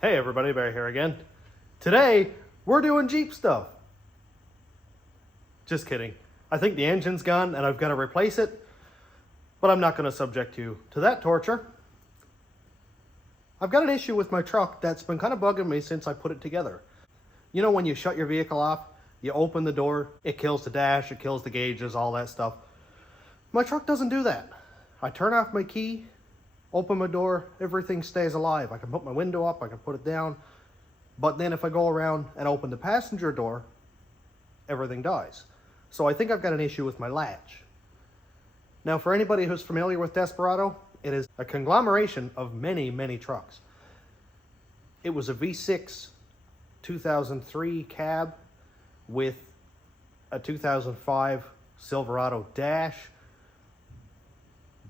Hey everybody, Barry here again. Today, we're doing Jeep stuff. Just kidding. I think the engine's gone and I've got to replace it, but I'm not going to subject you to that torture. I've got an issue with my truck that's been kind of bugging me since I put it together. You know when you shut your vehicle off, you open the door, it kills the dash, it kills the gauges, all that stuff. My truck doesn't do that. I turn off my key, open my door, everything stays alive. I can put my window up, I can put it down, but then if I go around and open the passenger door, everything dies. So I think I've got an issue with my latch. Now for anybody who's familiar with Desperado, it is a conglomeration of many, many trucks. It was a V6 2003 cab with a 2005 Silverado dash.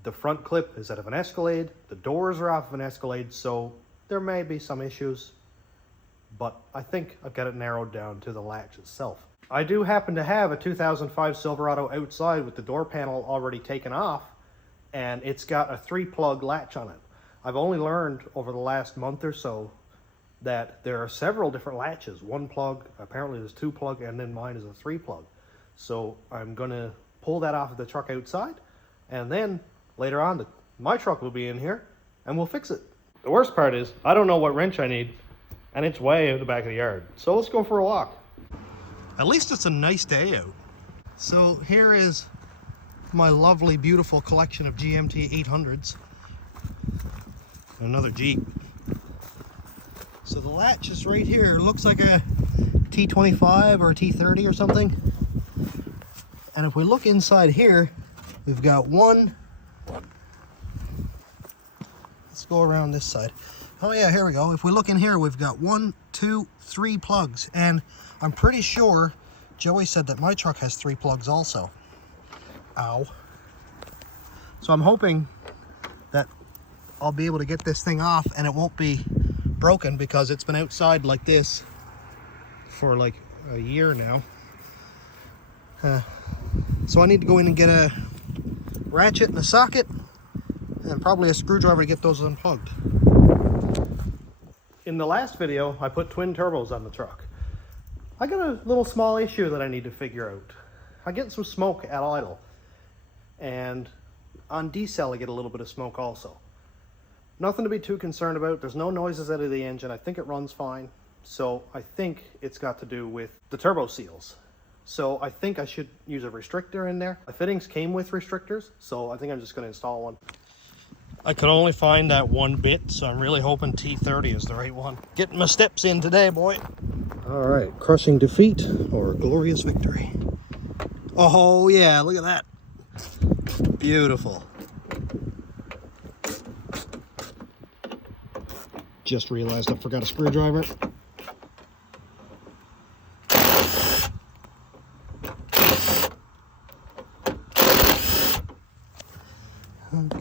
The front clip is out of an Escalade, the doors are off of an Escalade, so there may be some issues, but I think I've got it narrowed down to the latch itself. I do happen to have a 2005 Silverado outside with the door panel already taken off, and it's got a 3-plug latch on it. I've only learned over the last month or so that there are several different latches. 1 plug, apparently there's 2 plug, and then mine is a 3-plug. So I'm gonna pull that off of the truck outside, and then later on, my truck will be in here, and we'll fix it. The worst part is, I don't know what wrench I need, and it's way out the back of the yard. So let's go for a walk. At least it's a nice day out. So here is my lovely, beautiful collection of GMT 800s. Another Jeep. So the latch is right here. It looks like a T25 or a T30 or something. And if we look inside here, we've got one. Let's go around this side. Oh yeah, here we go. If we look in here, we've got 1, 2, 3 plugs. And I'm pretty sure Joey said that my truck has 3 plugs also. Ow. So I'm hoping that I'll be able to get this thing off and it won't be broken, because it's been outside like this for like a year now. So I need to go in and get a ratchet and a socket and probably a screwdriver to get those unplugged. In the last video, I put twin turbos on the truck. I got a little small issue that I need to figure out. I get some smoke at idle, and on decel I get a little bit of smoke also. Nothing to be too concerned about. There's no noises out of the engine. I think it runs fine. So I think it's got to do with the turbo seals. So I think I should use a restrictor in there. The fittings came with restrictors, so I think I'm just going to install one. I could only find that one bit, so I'm really hoping T30 is the right one. Getting my steps in today, boy. All right, crushing defeat or glorious victory. Oh yeah, look at that. Beautiful. Just realized I forgot a screwdriver.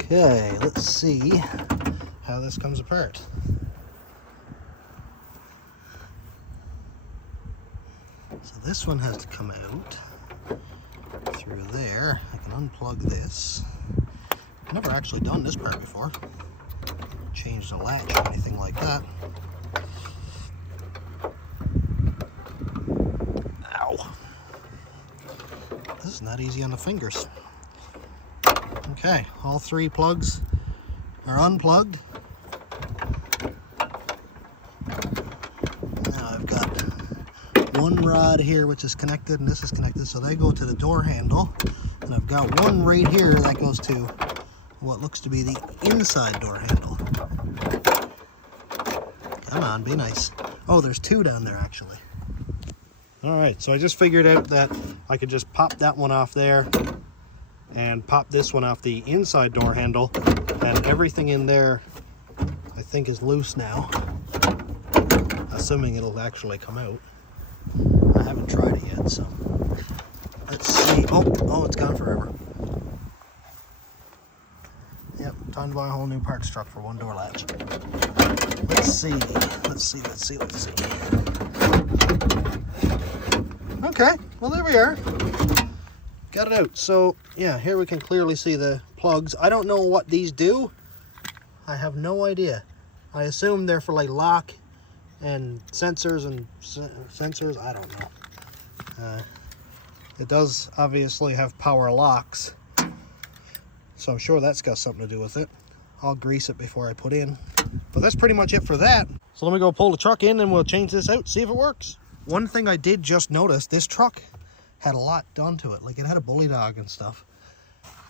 Okay, let's see how this comes apart. So this one has to come out through there. I can unplug this. I've never actually done this part before. Change the latch or anything like that. Ow. This is not easy on the fingers. Okay, all 3 plugs are unplugged. Now I've got one rod here which is connected, and this is connected, so they go to the door handle. And I've got one right here that goes to what looks to be the inside door handle. Come on, be nice. Oh, there's 2 down there actually. Alright, so I just figured out that I could just pop that one off there and pop this one off the inside door handle, and everything in there I think is loose now, assuming it'll actually come out. I haven't tried it yet, so let's see. Oh, it's gone forever. Yep, time to buy a whole new parts truck for 1 door latch. Let's see. Okay, well there we are. Got it out. So yeah, here we can clearly see the plugs. I don't know what these do. I have no idea. I assume they're for like lock and sensors I don't know. It does obviously have power locks, so I'm sure that's got something to do with it. I'll grease it before I put in. But that's pretty much it for that. So let me go pull the truck in and we'll change this out, see if it works. One thing I did just notice, this truck had a lot done to it. Like it had a bully dog and stuff.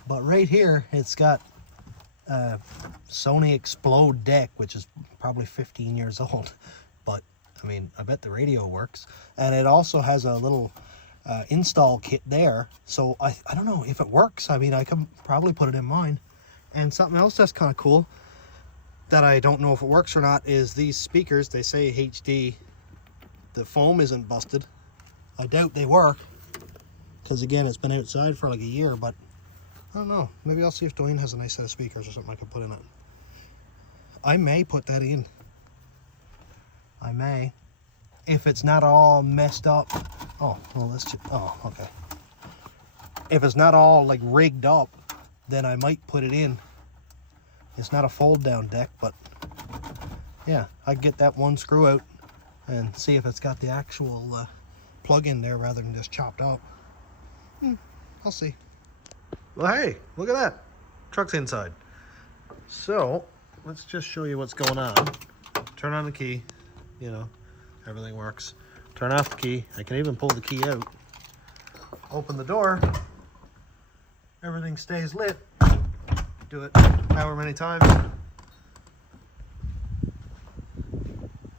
But right here, it's got a Sony Explode deck, which is probably 15 years old. But, I mean, I bet the radio works. And it also has a little install kit there. So I don't know if it works. I mean, I could probably put it in mine. And something else that's kind of cool that I don't know if it works or not is these speakers. They say HD. The foam isn't busted. I doubt they work, because again, it's been outside for like a year, but I don't know. Maybe I'll see if Dwayne has a nice set of speakers or something I can put in it. I may put that in. I may. If it's not all messed up. Oh, well, let's just, oh, okay. If it's not all like rigged up, then I might put it in. It's not a fold down deck, but yeah, I can get that one screw out and see if it's got the actual plug in there rather than just chopped up. I'll see. Well, hey, look at that. Truck's inside. So let's just show you what's going on. Turn on the key, you know, everything works. Turn off the key. I can even pull the key out. Open the door. Everything stays lit. Do it however many times.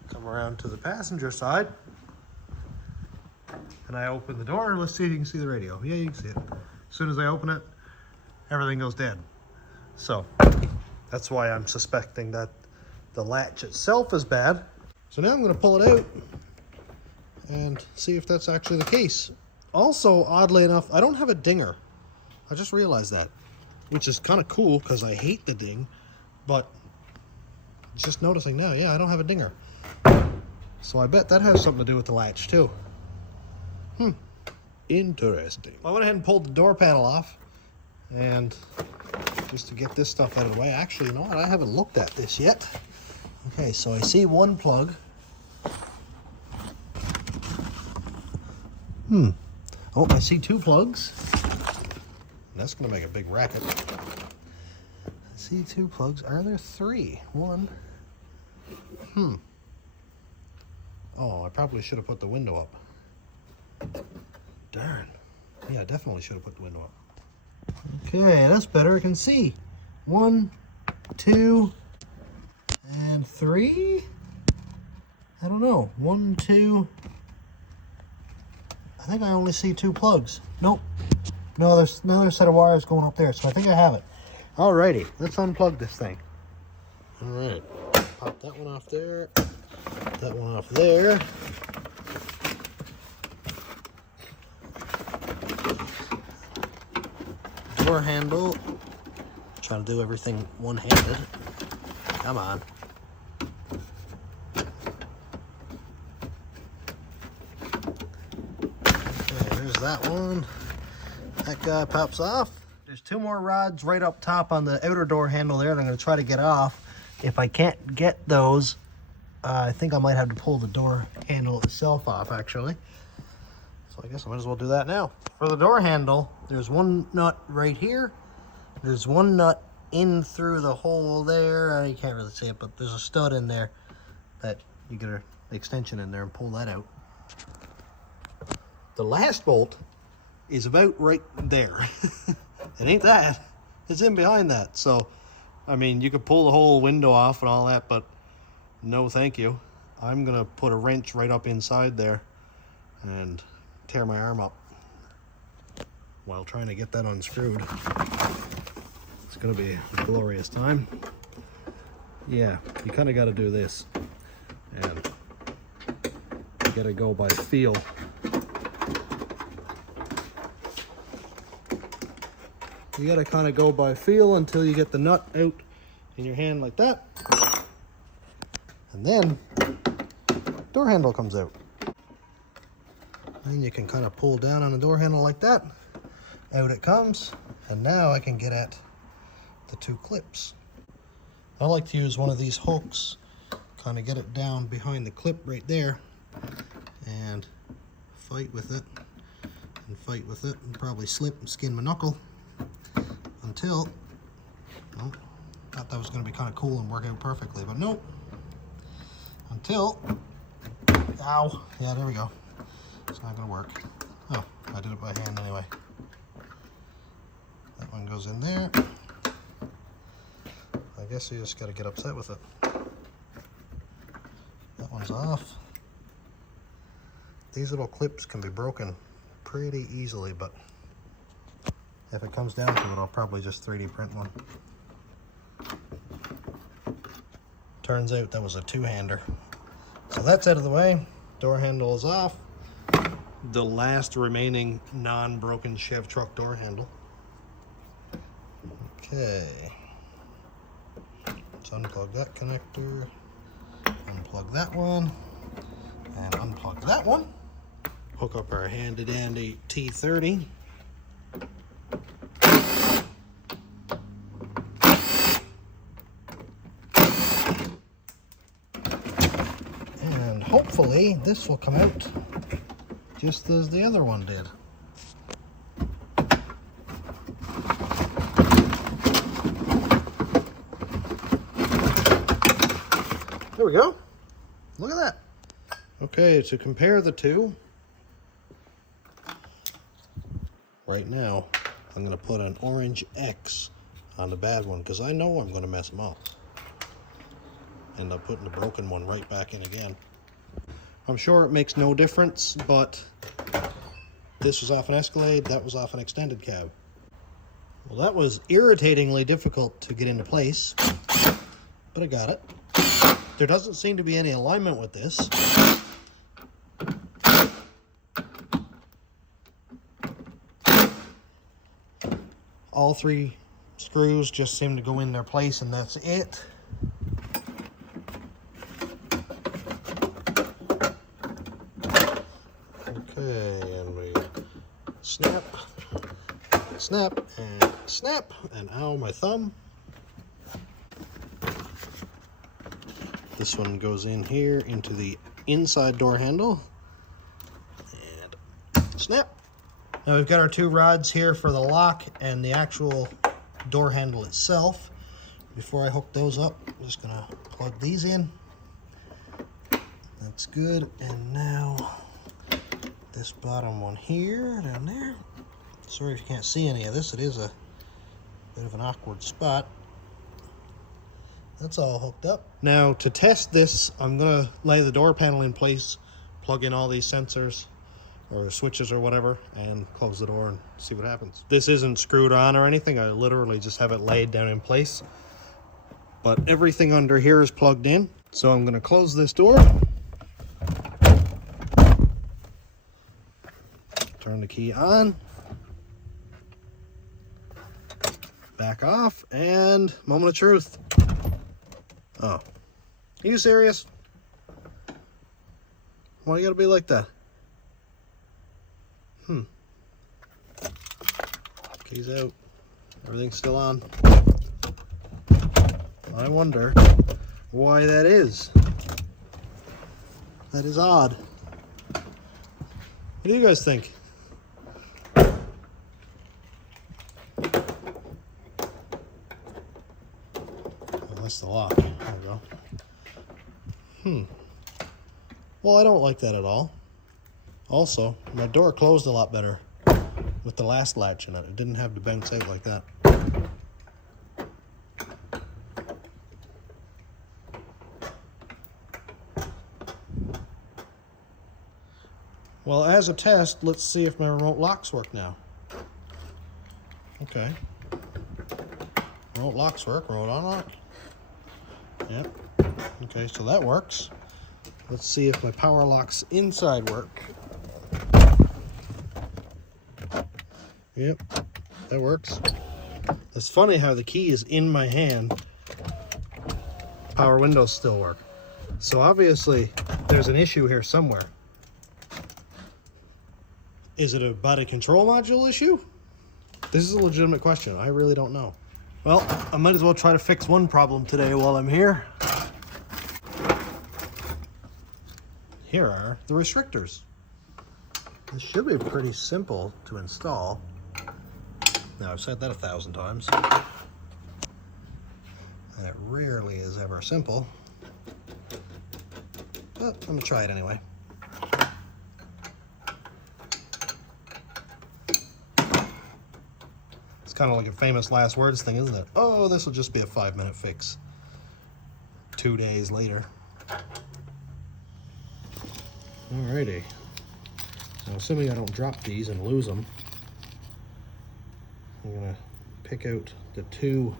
Come around to the passenger side. And I open the door. Let's see if you can see the radio. Yeah, you can see it. As soon as I open it, everything goes dead. So that's why I'm suspecting that the latch itself is bad. So now I'm going to pull it out and see if that's actually the case. Also, oddly enough, I don't have a dinger. I just realized that, which is kind of cool because I hate the ding, but just noticing now, yeah, I don't have a dinger. So I bet that has something to do with the latch too. Interesting. I went ahead and pulled the door panel off, and just to get this stuff out of the way. Actually, you know what? I haven't looked at this yet. Okay, so I see one plug. Oh, I see two plugs. That's gonna make a big racket. I see two plugs. Are there three? One. Oh, I probably should have put the window up. Darn. Yeah, I definitely should have put the window up. Okay, that's better. I can see. 1, 2, and 3. I don't know. 1, 2. I think I only see two plugs. Nope. No, there's another set of wires going up there, so I think I have it. Alrighty, let's unplug this thing. Alright, pop that one off there, that one off there. Door handle. Trying to do everything one-handed. Come on. Okay, there's that one. That guy pops off. There's two more rods right up top on the outer door handle there that I'm going to try to get off. If I can't get those, I think I might have to pull the door handle itself off, actually. So I guess I might as well do that now. For the door handle, there's one nut right here. There's one nut in through the hole there. You can't really see it, but there's a stud in there that you get an extension in there and pull that out. The last bolt is about right there. It ain't that. It's in behind that. So, I mean, you could pull the whole window off and all that, but no thank you. I'm going to put a wrench right up inside there and tear my arm up while trying to get that unscrewed. It's going to be a glorious time. Yeah, you kind of got to do this. And you got to go by feel. You gotta kind of go by feel until you get the nut out in your hand like that. And then, door handle comes out. And you can kind of pull down on the door handle like that. Out it comes. And now I can get at the two clips. I like to use one of these hooks kind of get it down behind the clip right there and fight with it and probably slip and skin my knuckle until, well, thought that was going to be kind of cool and work out perfectly, but nope. Until, ow, yeah, there we go. It's not going to work. Oh, I did it by hand anyway. That one goes in there. I guess you just got to get upset with it. That one's off. These little clips can be broken pretty easily, but if it comes down to it, I'll probably just 3D print one. Turns out that was a two-hander. So that's out of the way. Door handle is off. The last remaining non-broken Chev truck door handle. Okay. Let's unplug that connector, unplug that one, and unplug that one. Hook up our handy dandy T30. And hopefully this will come out just as the other one did. There we go. Look at that. Okay, to compare the two, right now I'm going to put an orange X on the bad one because I know I'm going to mess them up. End up putting the broken one right back in again. I'm sure it makes no difference, but this was off an Escalade, that was off an extended cab. Well, that was irritatingly difficult to get into place, but I got it. There doesn't seem to be any alignment with this. All three screws just seem to go in their place and that's it. Okay, and we snap, snap, and snap, and ow, my thumb. This one goes in here into the inside door handle and snap. Now we've got our two rods here for the lock and the actual door handle itself. Before I hook those up, I'm just gonna plug these in. That's good. And now this bottom one here, down there. Sorry if you can't see any of this. It is a bit of an awkward spot. That's all hooked up. Now to test this, I'm gonna lay the door panel in place, plug in all these sensors or switches or whatever, and close the door and see what happens. This isn't screwed on or anything. I literally just have it laid down in place. But everything under here is plugged in. So I'm gonna close this door. Turn the key on. Back off, and moment of truth. Oh, are you serious? Why you gotta be like that? Keys out. Everything's still on. I wonder why that is. That is odd. What do you guys think? Oh, that's the lock. There we go. Well, I don't like that at all. Also, my door closed a lot better with the last latch in it. It didn't have to bounce out like that. Well, as a test, let's see if my remote locks work now. Okay. Remote locks work. Remote unlock. Yep. Okay, so that works. Let's see if my power locks inside work. Yep, that works. It's funny how the key is in my hand. Power windows still work. So obviously there's an issue here somewhere. Is it a body control module issue? This is a legitimate question. I really don't know. Well, I might as well try to fix one problem today while I'm here. here are the restrictors. This should be pretty simple to install. Now, I've said that 1,000 times, and it rarely is ever simple, but I'm gonna try it anyway. It's kind of like a famous last words thing, isn't it? Oh, this will just be a 5-minute fix. 2 days later. Alrighty. So assuming I don't drop these and lose them, I'm gonna pick out the 2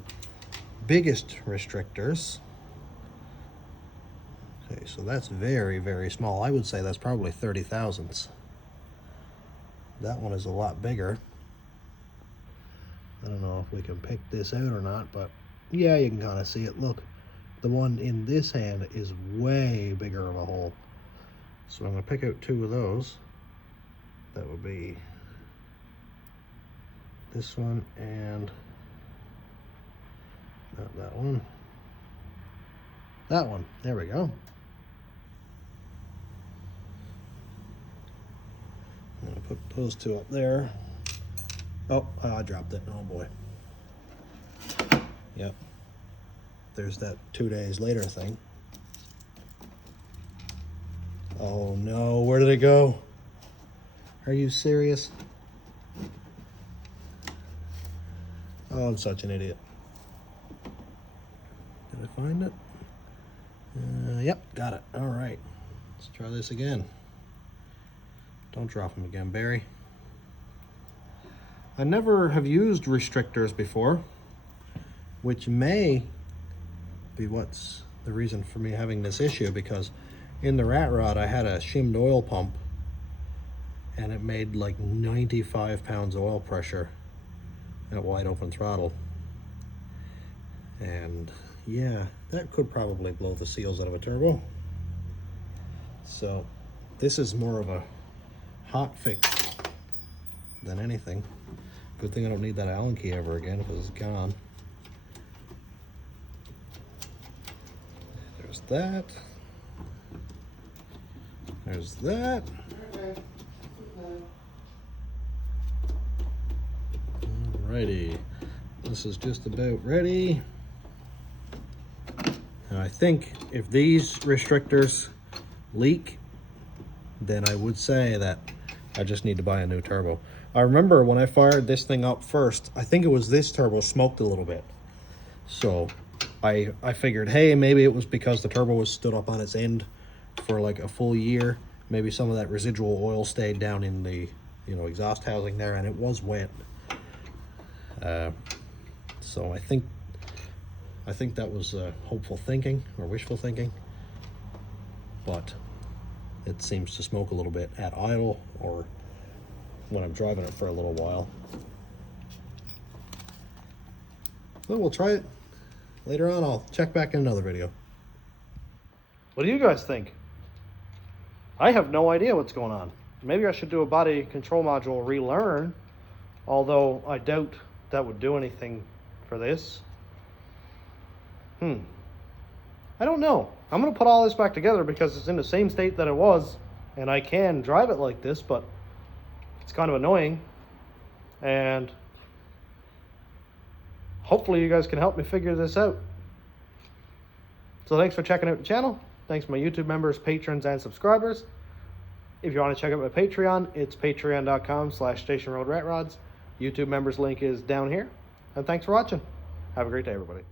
biggest restrictors. Okay, so that's very, very small. I would say that's probably 30 thousandths. That one is a lot bigger. I don't know if we can pick this out or not, but yeah, you can kind of see it. Look, the one in this hand is way bigger of a hole. So I'm gonna pick out 2 of those. That would be this one and not that one. That one. There we go. I'm gonna put those 2 up there. Oh, I dropped it. Oh boy. Yep. There's that 2 days later thing. Oh no, where did it go? Are you serious? Oh, I'm such an idiot. Did I find it? Yep, got it. All right, let's try this again. Don't drop them again, Barry. I never have used restrictors before, which may be what's the reason for me having this issue, because in the rat rod I had a shimmed oil pump and it made like 95 pounds of oil pressure at wide open throttle. And yeah, that could probably blow the seals out of a turbo. So this is more of a hot fix than anything. Good thing I don't need that Allen key ever again because it's gone. There's that. There's that. Alrighty, this is just about ready. Now I think if these restrictors leak, then I would say that I just need to buy a new turbo. I remember when I fired this thing up first, I think it was this turbo smoked a little bit. So I figured, hey, maybe it was because the turbo was stood up on its end for like a full year. Maybe some of that residual oil stayed down in the, exhaust housing there, and it was wet. So I think that was hopeful thinking or wishful thinking, but it seems to smoke a little bit at idle or when I'm driving it for a little while. So we'll try it later on. I'll check back in another video. What do you guys think? I have no idea what's going on. Maybe I should do a body control module relearn, although I doubt that would do anything for this. I don't know. I'm gonna put all this back together because it's in the same state that it was, and I can drive it like this, but it's kind of annoying. And hopefully you guys can help me figure this out. So thanks for checking out the channel. Thanks to my YouTube members, patrons, and subscribers. If you want to check out my Patreon, it's patreon.com/stationroadratrods. YouTube members link is down here. And thanks for watching. Have a great day, everybody.